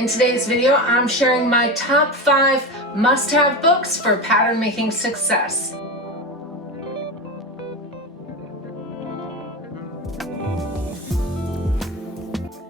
In today's video, I'm sharing my top 5 must-have books for pattern making success.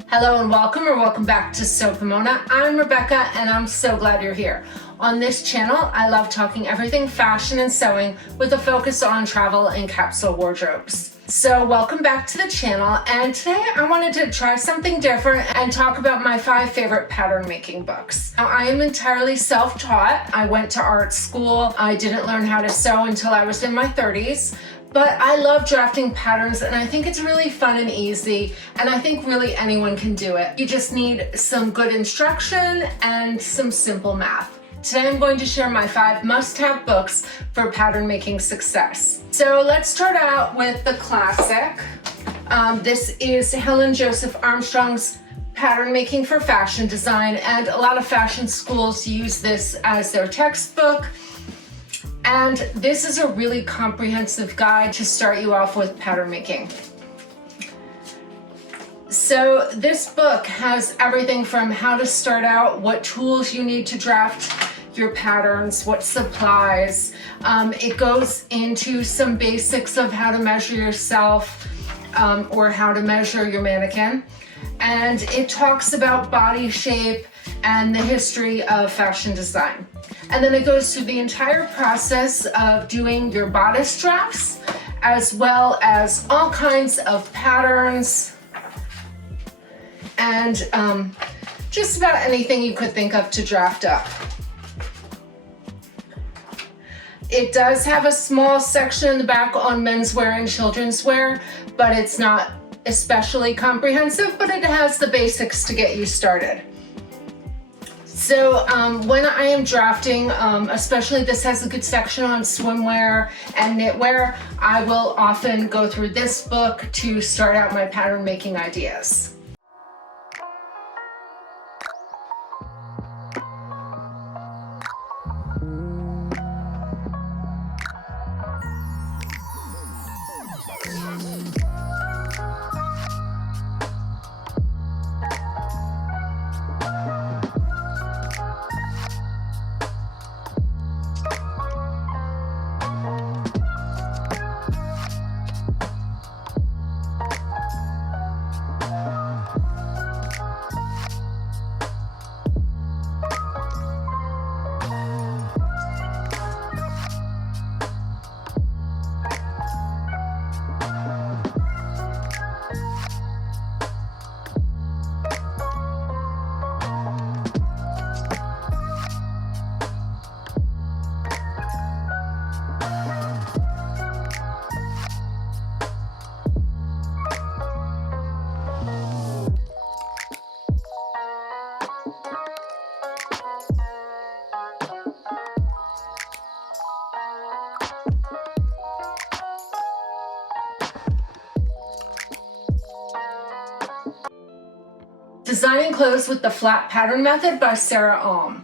Hello and welcome back to Sew Pomona. I'm Rebecca and I'm so glad you're here. On this channel, I love talking everything fashion and sewing with a focus on travel and capsule wardrobes. So welcome back to the channel, and today I wanted to try something different and talk about my 5 favorite pattern making books. Now, I am entirely self-taught. I went to art school. I didn't learn how to sew until I was in my 30s. But I love drafting patterns and I think it's really fun and easy, and I think really anyone can do it. You just need some good instruction and some simple math. Today I'm going to share my 5 must-have books for pattern making success. So let's start out with the classic. This is Helen Armstrong's Pattern Making for Fashion Design, and a lot of fashion schools use this as their textbook. And this is a really comprehensive guide to start you off with pattern making. So this book has everything from how to start out, what tools you need to draft your patterns, what supplies. It goes into some basics of how to measure yourself or how to measure your mannequin. And it talks about body shape and the history of fashion design. And then it goes through the entire process of doing your bodice drafts, as well as all kinds of patterns and just about anything you could think of to draft up. It does have a small section in the back on menswear and children's wear, but it's not especially comprehensive, but it has the basics to get you started. So when I am drafting, especially this has a good section on swimwear and knitwear, I will often go through this book to start out my pattern making ideas. Designing Clothes with the Flat Pattern Method by Sara.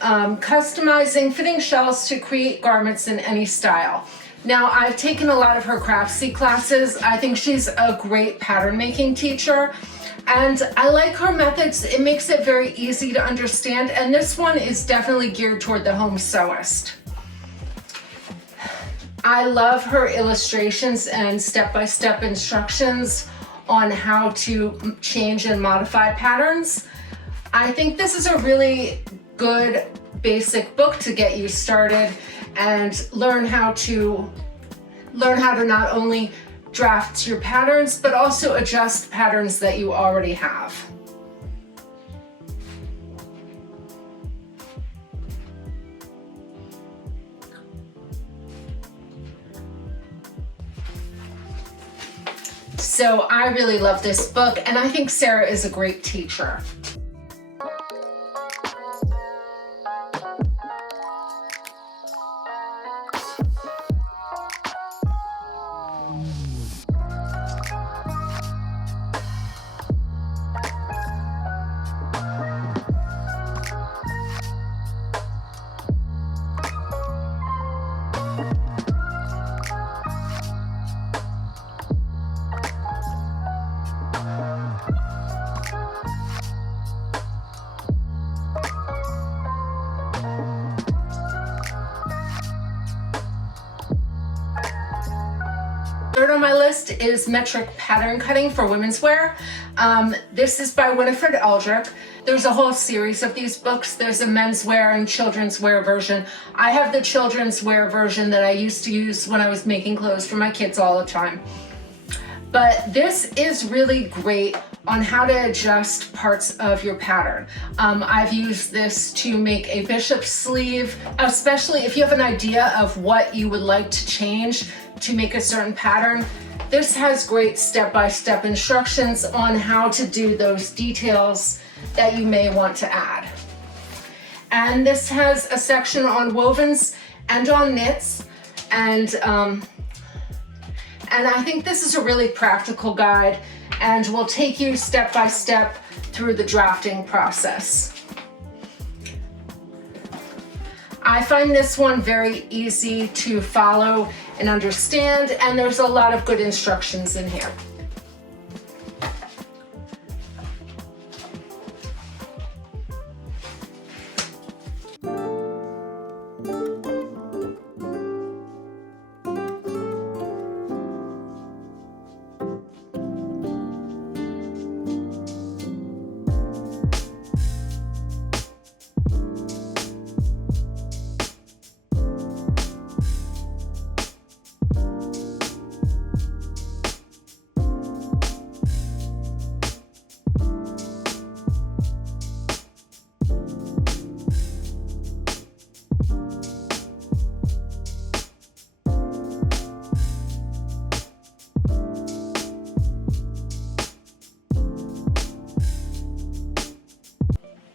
Customizing fitting shells to create garments in any style. Now, I've taken a lot of her Craftsy classes. I think she's a great pattern making teacher, and I like her methods. It makes it very easy to understand, and this one is definitely geared toward the home sewist. I love her illustrations and step-by-step instructions on how to change and modify patterns. I think this is a really good basic book to get you started and learn how to not only draft your patterns, but also adjust patterns that you already have. So I really love this book, and I think Sara is a great teacher. third on my list is Metric Pattern Cutting for Women's Wear. This is by Winifred Aldrich. There's a whole series of these books. There's a men's wear and children's wear version. I have the children's wear version that I used to use when I was making clothes for my kids all the time. But this is really great on how to adjust parts of your pattern. I've used this to make a bishop sleeve, especially if you have an idea of what you would like to change to make a certain pattern. This has great step-by-step instructions on how to do those details that you may want to add. And this has a section on wovens and on knits, and I think this is a really practical guide and will take you step by step through the drafting process. I find this one very easy to follow and understand, and there's a lot of good instructions in here.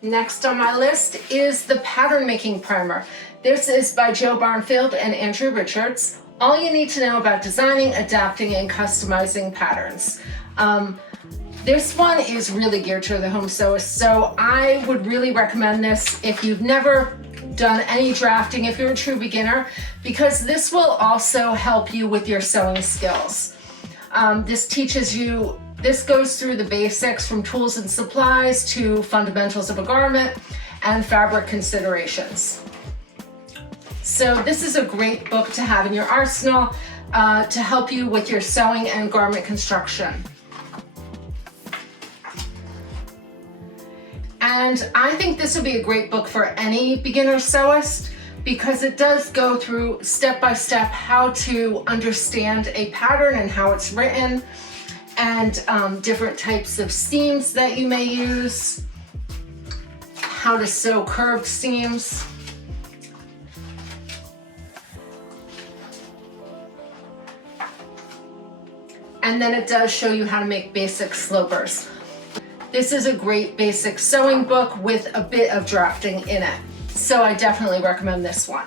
Next on my list is the Pattern Making Primer. This is by Jo Barnfield and Andrew Richards. All you need to know about designing, adapting, and customizing patterns. This one is really geared to the home sewist, so I would really recommend this if you've never done any drafting, if you're a true beginner, because this will also help you with your sewing skills. This goes through the basics from tools and supplies to fundamentals of a garment and fabric considerations. So this is a great book to have in your arsenal to help you with your sewing and garment construction. And I think this would be a great book for any beginner sewist because it does go through step by step how to understand a pattern and how it's written, and different types of seams that you may use, how to sew curved seams. And then it does show you how to make basic slopers. This is a great basic sewing book with a bit of drafting in it. So I definitely recommend this one.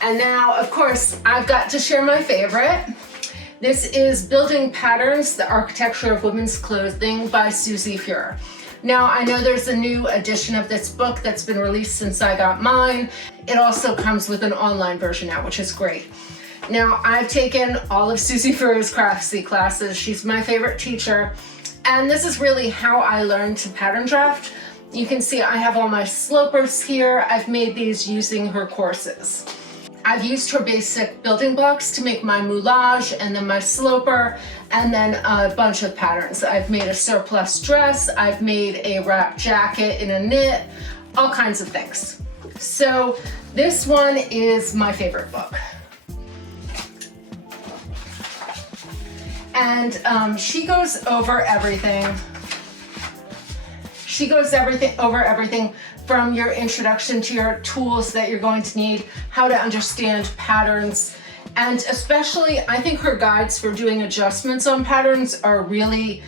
And now, of course, I've got to share my favorite. This is Building Patterns, The Architecture of Women's Clothing by Suzy. Now, I know there's a new edition of this book that's been released since I got mine. It also comes with an online version now, which is great. Now, I've taken all of Suzy Craftsy classes. She's my favorite teacher. And this is really how I learned to pattern draft. You can see I have all my slopers here. I've made these using her courses. I've used her basic building blocks to make my moulage and then my sloper and then a bunch of patterns. I've made a surplus dress, I've made a wrap jacket in a knit, all kinds of things. So this one is my favorite book. And she goes over everything. She goes over everything from your introduction to your tools that you're going to need, how to understand patterns, And especially, I think her guides for doing adjustments on patterns are really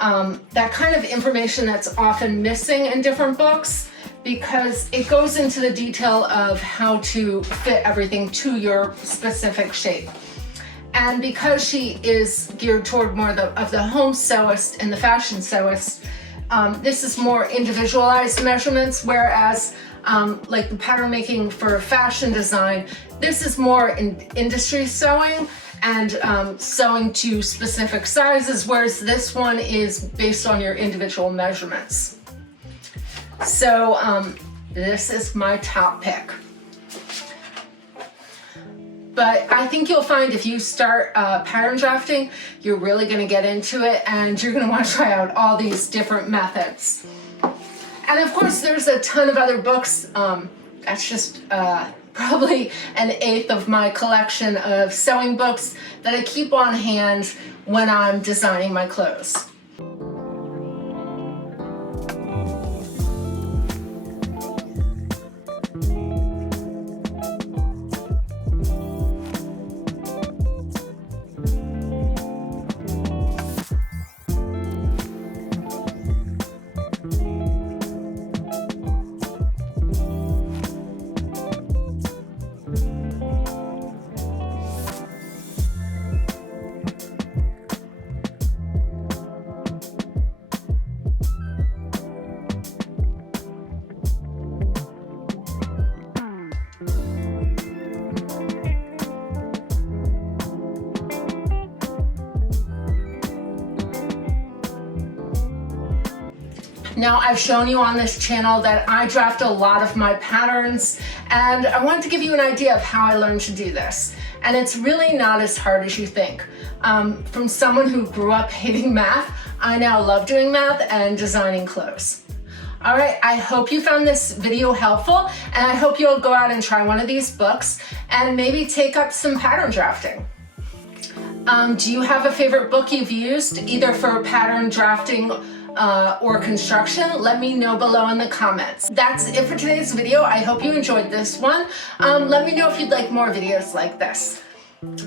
that kind of information that's often missing in different books, because it goes into the detail of how to fit everything to your specific shape. And because she is geared toward more of the home sewist and the fashion sewist, this is more individualized measurements, whereas like the pattern making for fashion design, this is more in industry sewing and sewing to specific sizes, whereas this one is based on your individual measurements. So this is my top pick. But I think you'll find if you start pattern drafting, you're really going to get into it, and you're going to want to try out all these different methods. And of course, there's a ton of other books. That's just probably an eighth of my collection of sewing books that I keep on hand when I'm designing my clothes. Now, I've shown you on this channel that I draft a lot of my patterns, and I wanted to give you an idea of how I learned to do this. And it's really not as hard as you think. From someone who grew up hating math, I now love doing math and designing clothes. All right, I hope you found this video helpful, and I hope you'll go out and try one of these books and maybe take up some pattern drafting. Do you have a favorite book you've used, either for pattern drafting or construction? Let me know below in the comments. That's it for today's video. I hope you enjoyed this one. Let me know if you'd like more videos like this.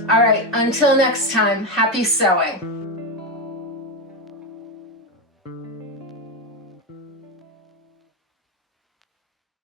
All right, until next time, happy sewing.